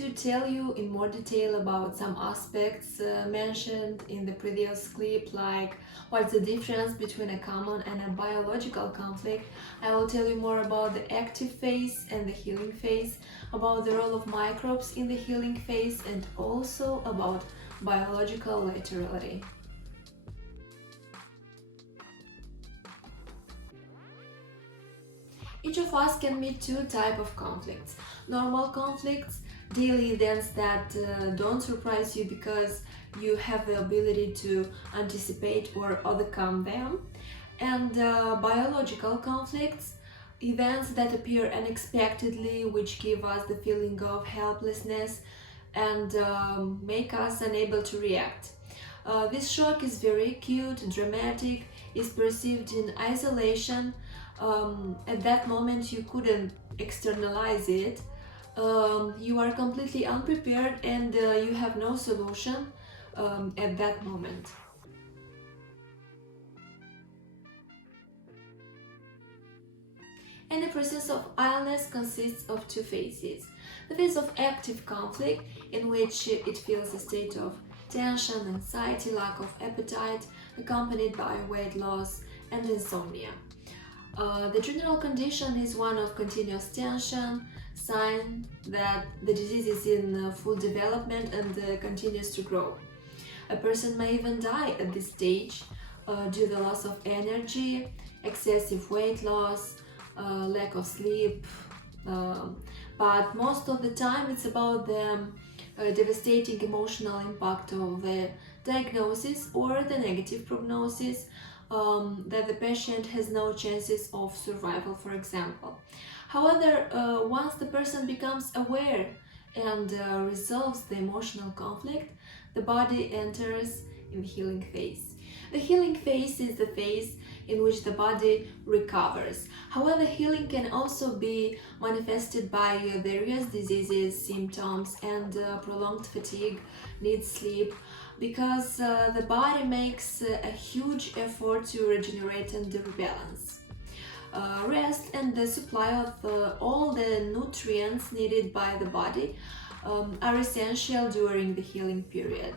to tell you in more detail about some aspects mentioned in the previous clip, like what's the difference between a common and a biological conflict. I will tell you more about the active phase and the healing phase, about the role of microbes in the healing phase, and also about biological laterality. Each of us can meet two types of conflicts. Normal conflicts, daily events that don't surprise you because you have the ability to anticipate or overcome them. And biological conflicts, events that appear unexpectedly, which give us the feeling of helplessness and make us unable to react. This shock is very acute, dramatic, is perceived in isolation. At that moment you couldn't externalize it. You are completely unprepared and you have no solution at that moment. And the process of illness consists of two phases. The phase of active conflict, in which it feels a state of tension, anxiety, lack of appetite, accompanied by weight loss and insomnia. The general condition is one of continuous tension, sign that the disease is in full development and continues to grow. A person may even die at this stage due to the loss of energy, excessive weight loss, lack of sleep, but most of the time it's about the devastating emotional impact of the diagnosis or the negative prognosis, that the patient has no chances of survival, for example. However, once the person becomes aware and resolves the emotional conflict, the body enters in the healing phase. The healing phase is the phase in which the body recovers. However, healing can also be manifested by various diseases, symptoms, and prolonged fatigue, needs sleep, because the body makes a huge effort to regenerate and rebalance. Rest and the supply of all the nutrients needed by the body are essential during the healing period.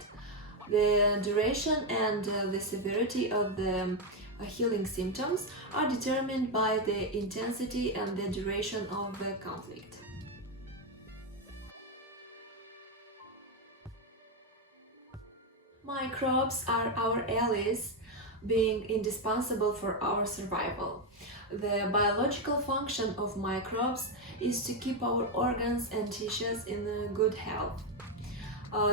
The duration and the severity of the healing symptoms are determined by the intensity and the duration of the conflict. Microbes are our allies, being indispensable for our survival. The biological function of microbes is to keep our organs and tissues in good health.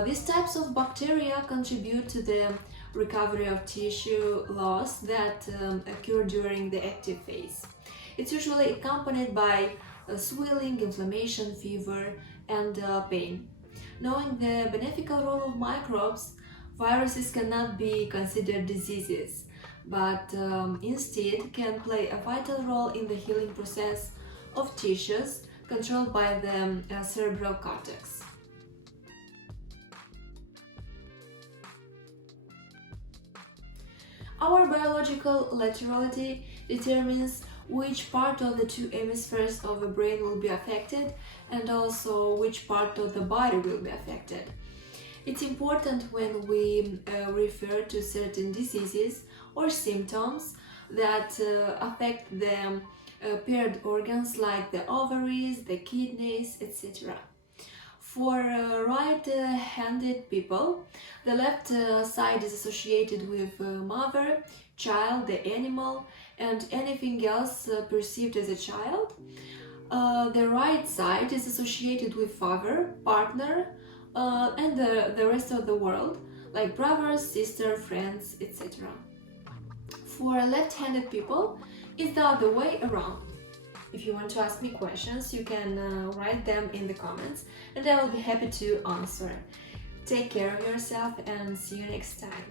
These types of bacteria contribute to the recovery of tissue loss that occur during the active phase. It's usually accompanied by swelling, inflammation, fever, and pain. Knowing the beneficial role of microbes, viruses cannot be considered diseases, but instead can play a vital role in the healing process of tissues controlled by the cerebral cortex. Our biological laterality determines which part of the two hemispheres of the brain will be affected and also which part of the body will be affected. It's important when we refer to certain diseases or symptoms that affect the paired organs like the ovaries, the kidneys, etc. For right-handed people, the left side is associated with mother, child, the animal, and anything else perceived as a child. The right side is associated with father, partner, and the rest of the world, like brothers, sister, friends, etc. For left-handed people, it's the other way around. If you want to ask me questions, you can write them in the comments and I will be happy to answer. Take care of yourself and see you next time.